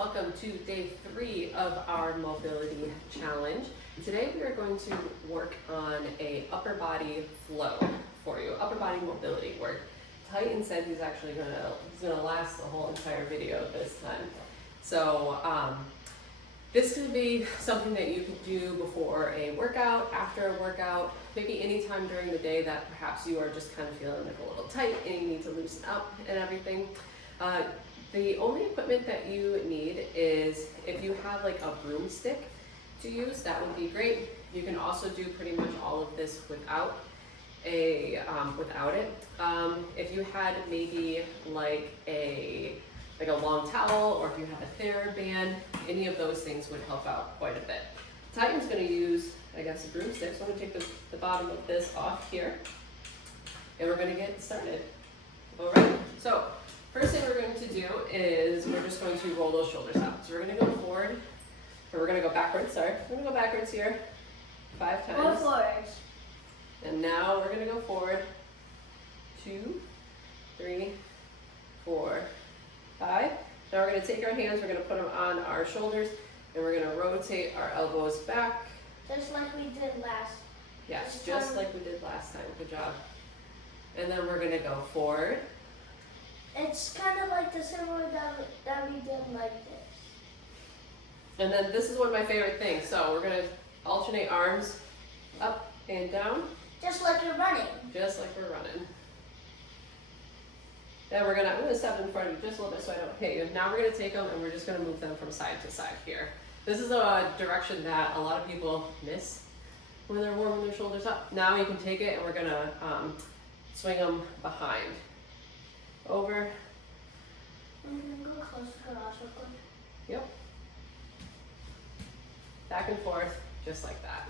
Welcome to day 3 of our mobility challenge. Today we are going to work on a upper body flow for you, upper body mobility work. Titan said he's actually gonna last the whole entire video this time. So this could be something that you could do before a workout, after a workout, maybe any time during the day that perhaps you are just kind of feeling like a little tight and you need to loosen up and everything. The only equipment that you need is if you have like a broomstick to use, that would be great. You can also do pretty much all of this without it. If you had maybe like a long towel, or if you have a thinner band, any of those things would help out quite a bit. Titan's going to use, I guess, a broomstick, so I'm going to take the bottom of this off here, and we're going to get started. All right, so first thing we're going to do is we're just going to roll those shoulders out. So we're going to go forward, or we're going to go backwards, sorry. We're going to go backwards here 5 times. Go forwards. And now we're going to go forward 2, 3, 4, 5. Now we're going to take our hands, we're going to put them on our shoulders, and we're going to rotate our elbows back. Just like we did last. Yes, just like we did last time. Good job. And then we're going to go forward. It's kind of like the similar that we did like this. And then this is one of my favorite things. So we're going to alternate arms up and down. Just like you're running. Just like we're running. Then I'm going to step in front of you just a little bit so I don't hit you. Now we're going to take them and we're just going to move them from side to side here. This is a direction that a lot of people miss when they're warming their shoulders up. Now you can take it and we're going to swing them behind. Over. I'm going to go close to her also. Yep. Back and forth, just like that.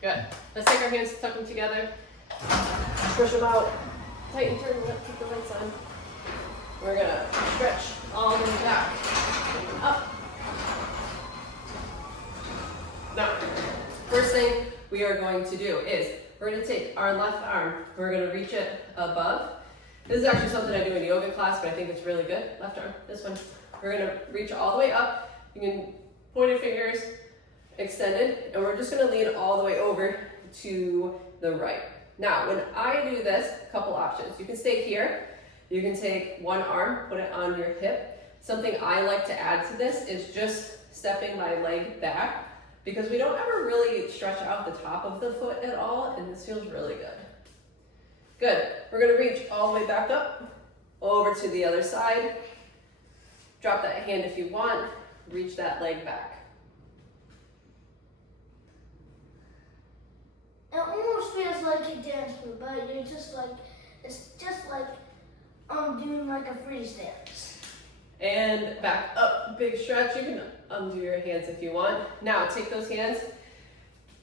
Good. Let's take our hands, tuck them together, push them out, tighten, turn them up, keep the lights on. We're gonna stretch all the way back, and up. Now, first thing we are going to do is we're gonna take our left arm, we're gonna reach it above. This is actually something I do in yoga class, but I think it's really good. Left arm, this one. We're gonna reach all the way up. You can point your fingers extended, and we're just gonna lean all the way over to the right. Now, when I do this, a couple options. You can stay here. You can take one arm, put it on your hip. Something I like to add to this is just stepping my leg back, because we don't ever really stretch out the top of the foot at all, and this feels really good. Good. We're gonna reach all the way back up, over to the other side. Drop that hand if you want. Reach that leg back. It almost feels like a dance move, but you're just like, it's just like doing like a freeze dance. And back up, big stretch. You can undo your hands if you want. Now take those hands,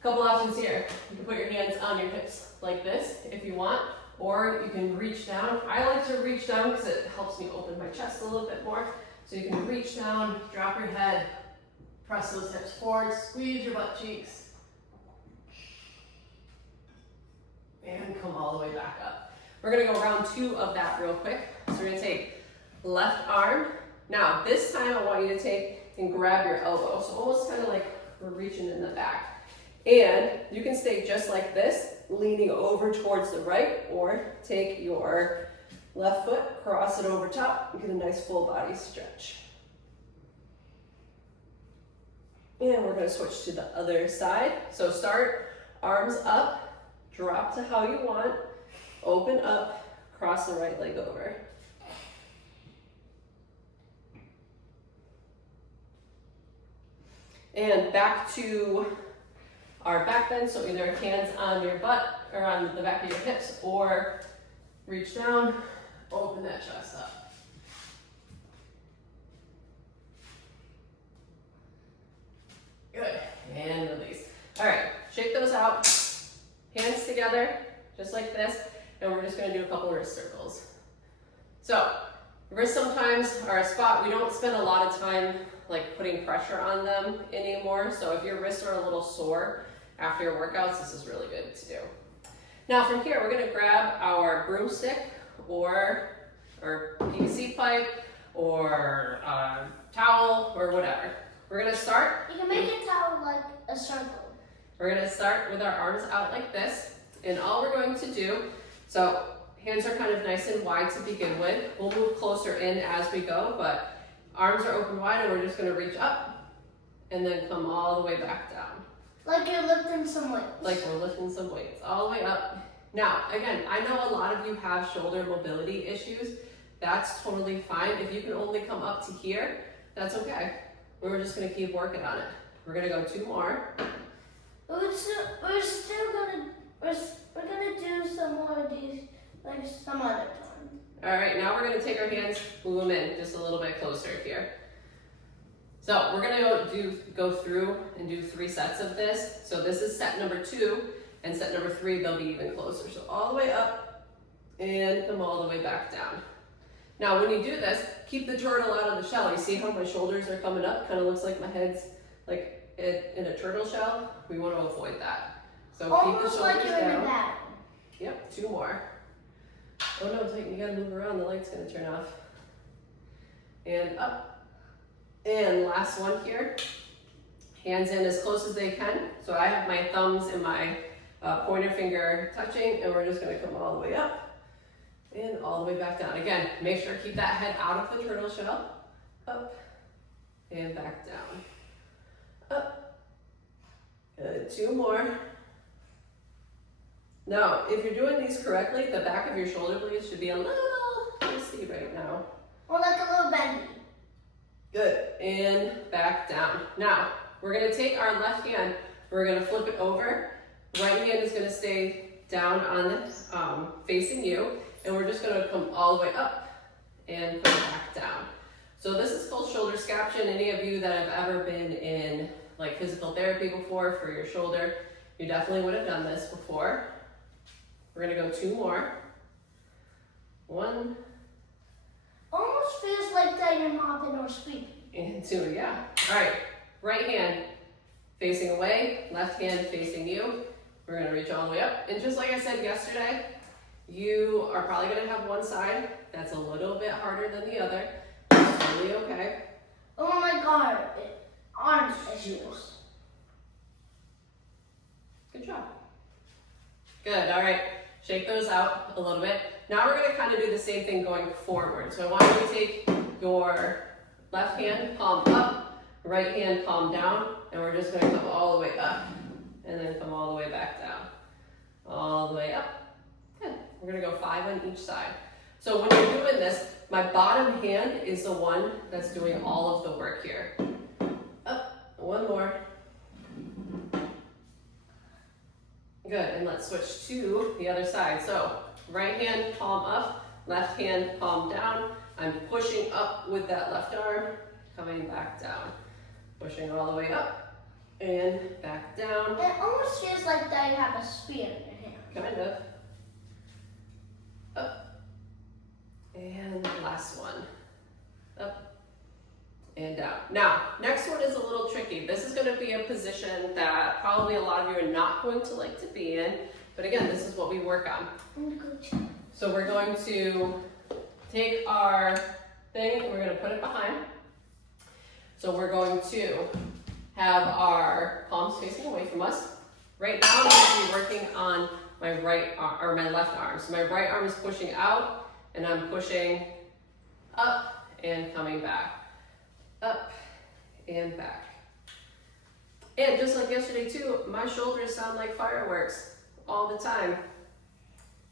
couple options here. You can put your hands on your hips like this if you want, or you can reach down. I like to reach down because it helps me open my chest a little bit more. So you can reach down, drop your head, press those hips forward, squeeze your butt cheeks, and come all the way back up. We're gonna go round 2 of that real quick. So we're gonna take left arm. Now this time I want you to take and grab your elbow. So almost kind of like we're reaching in the back. And you can stay just like this, leaning over towards the right, or take your left foot, cross it over top, and get a nice full body stretch. And we're gonna switch to the other side. So start, arms up, drop to how you want, open up, cross the right leg over. And back to our back bend, so either hands on your butt or on the back of your hips, or reach down, open that chest up. Good, and release. All right, shake those out, hands together, just like this, and we're just gonna do a couple wrist circles. So, wrists sometimes are a spot, we don't spend a lot of time like putting pressure on them anymore, so if your wrists are a little sore after your workouts, this is really good to do. Now from here, we're gonna grab our broomstick or PVC pipe, or a towel or whatever. We're gonna start. You can make it out like a circle. We're gonna start with our arms out like this, and all we're going to do, so hands are kind of nice and wide to begin with. We'll move closer in as we go, but arms are open wide, and we're just gonna reach up and then come all the way back down. Like you're lifting some weights. Like we're lifting some weights, all the way up. Now, again, I know a lot of you have shoulder mobility issues. That's totally fine. If you can only come up to here, that's okay. We're just gonna keep working on it. We're gonna go 2 more. We're gonna do some more of these like some other time. All right, now we're gonna take our hands, move them in just a little bit closer here. So we're gonna go through and do 3 sets of this. So this is set number 2, and set number 3, they'll be even closer. So all the way up and come all the way back down. Now when you do this, keep the turtle out of the shell. You see how my shoulders are coming up? Kind of looks like my head's like in a turtle shell. We want to avoid that. So keep the Almost shoulders like you're in a down. battle. Yep, 2 more. Oh no, it's like you gotta move around, the light's gonna turn off. And up. And last one here. Hands in as close as they can. So I have my thumbs and my pointer finger touching, and we're just gonna come all the way up and all the way back down. Again, make sure to keep that head out of the turtle shell. Up and back down. Up. Good, 2 more. Now, if you're doing these correctly, the back of your shoulder blades should be a little twisty right now. Or like a little bendy. Good, and back down. Now, we're gonna take our left hand, we're gonna flip it over. Right hand is gonna stay down on facing you, and we're just gonna come all the way up and come back down. So this is called shoulder scaption. Any of you that have ever been in like physical therapy before for your shoulder, you definitely would have done this before. We're gonna go 2 more. 1 Almost feels like that you're mopping or sweeping. and 2, yeah. All right, right hand facing away, left hand facing you. We're gonna reach all the way up. And just like I said yesterday, you are probably gonna have one side that's a little bit harder than the other. It's totally okay. Oh my god, arms issues. Good job. Good, all right. Shake those out a little bit. Now we're gonna kind of do the same thing going forward. So I want you to take your left hand, palm up, right hand, palm down, and we're just gonna come all the way up, and then come all the way back down. All the way up. Good. We're gonna go 5 on each side. So when you're doing this, my bottom hand is the one that's doing all of the work here. Up, 1 more. Good, and let's switch to the other side. So right hand, palm up, left hand, palm down. I'm pushing up with that left arm, coming back down. Pushing all the way up and back down. It almost feels like that you have a spear in your hand. Kind of. Up. And last one. Up and down. Now, next one is a little tricky. This is going to be a position that probably a lot of you are not going to like to be in. But again, this is what we work on. So we're going to take our thing, we're going to put it behind. So we're going to have our palms facing away from us. Right now, I'm going to be working on my right arm, or my left arm. So my right arm is pushing out, and I'm pushing up and coming back. Up and back. And just like yesterday too, my shoulders sound like fireworks all the time.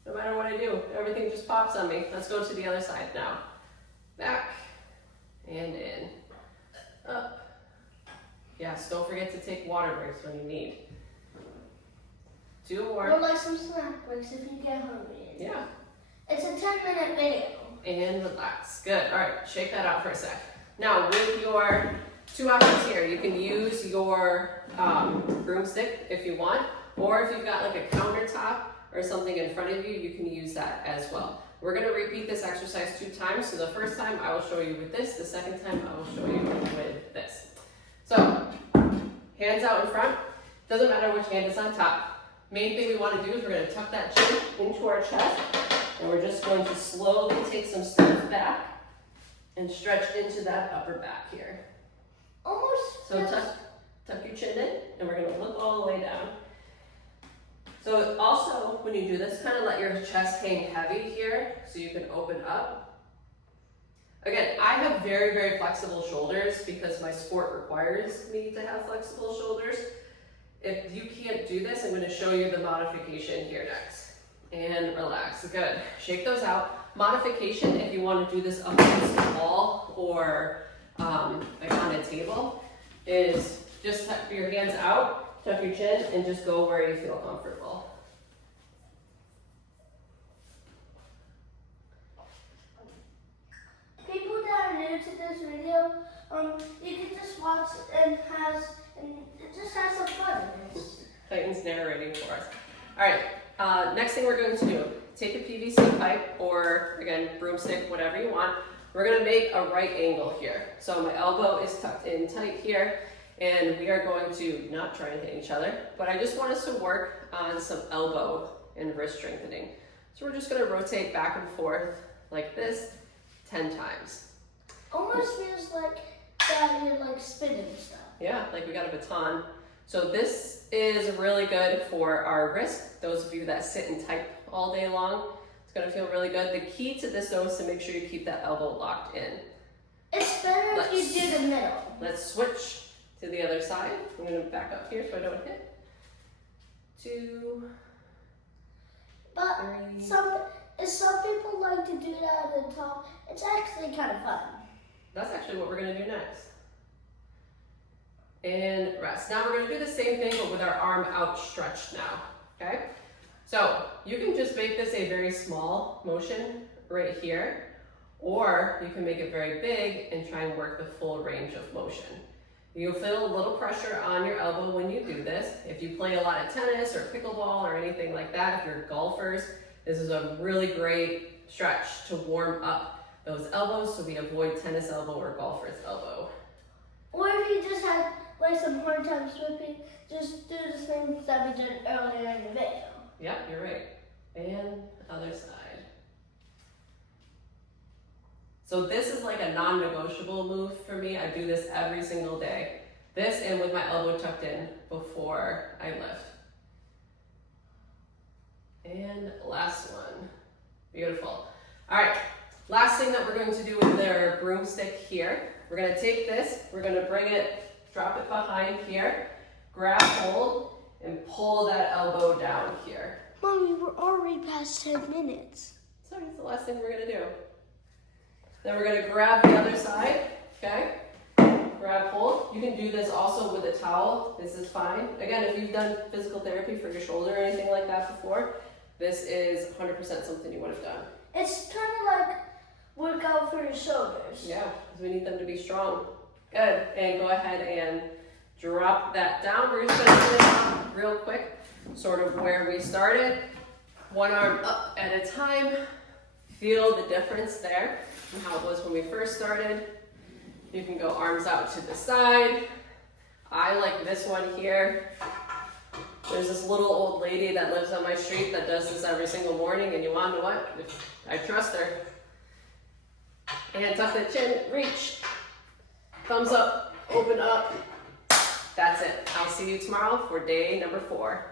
No matter what I do, everything just pops on me. Let's go to the other side now. Back and in. Up. Yes, don't forget to take water breaks when you need. 2 more. Or like some snack breaks if you get hungry. Yeah. It's a 10-minute video. And relax. Good. All right, shake that out for a sec. Now with your 2 options here, you can use your broomstick if you want, or if you've got like a countertop or something in front of you, you can use that as well. We're going to repeat this exercise 2 times. So the first time I will show you with this, the second time I will show you with this. So hands out in front. Doesn't matter which hand is on top. Main thing we want to do is we're going to tuck that chin into our chest, and we're just going to slowly take some steps back and stretch into that upper back here. Almost. So tuck your chin in, and we're gonna look all the way down. So also, when you do this, kind of let your chest hang heavy here, so you can open up. Again, I have very, very flexible shoulders because my sport requires me to have flexible shoulders. If you can't do this, I'm gonna show you the modification here next. And relax, good. Shake those out. Modification, if you wanna do this up against the wall or like on a table, is just tuck your hands out, tuck your chin, and just go where you feel comfortable. People that are new to this video, you can just watch and just have some fun. Clayton's narrating for us. All right, next thing we're going to do, take a PVC pipe or, again, broomstick, whatever you want. We're gonna make a right angle here. So my elbow is tucked in tight here, and we are going to not try and hit each other, but I just want us to work on some elbow and wrist strengthening. So we're just gonna rotate back and forth like this 10 times. Almost feels like that you're like spinning stuff. Yeah, like we got a baton. So this is really good for our wrist. Those of you that sit and type all day long, it's gonna feel really good. The key to this though is to make sure you keep that elbow locked in. It's better if you do the middle. Let's switch to the other side. I'm gonna back up here so I don't hit. 2, But 3. some people like to do that at the top. It's actually kind of fun. That's actually what we're gonna do next. And rest. Now we're gonna do the same thing but with our arm outstretched now, okay? So you can just make this a very small motion right here, or you can make it very big and try and work the full range of motion. You'll feel a little pressure on your elbow when you do this. If you play a lot of tennis or pickleball or anything like that, if you're golfers, this is a really great stretch to warm up those elbows so we avoid tennis elbow or golfer's elbow. Or if you just had like some hard time sweeping, just do the same that we did earlier in the video. Yep, you're right. And other side. So this is like a non-negotiable move for me. I do this every single day. This and with my elbow tucked in before I lift. And last one. Beautiful. All right, last thing that we're going to do with our broomstick here. We're gonna take this, we're gonna bring it, drop it behind here, grab hold, and pull that elbow down here. Mommy, we're already past 10 minutes. Sorry, it's the last thing we're gonna do. Then we're gonna grab the other side, okay? Grab hold. You can do this also with a towel. This is fine. Again, if you've done physical therapy for your shoulder or anything like that before, this is 100% something you would have done. It's kind of like workout for your shoulders. Yeah, because we need them to be strong. Good, and go ahead and drop that down. We're just gonna finish real quick, sort of where we started. One arm up at a time. Feel the difference there from how it was when we first started. You can go arms out to the side. I like this one here. There's this little old lady that lives on my street that does this every single morning, and you wanna know what? I trust her. And tuck the chin, reach. Thumbs up, open up. That's it. I'll see you tomorrow for day number 4.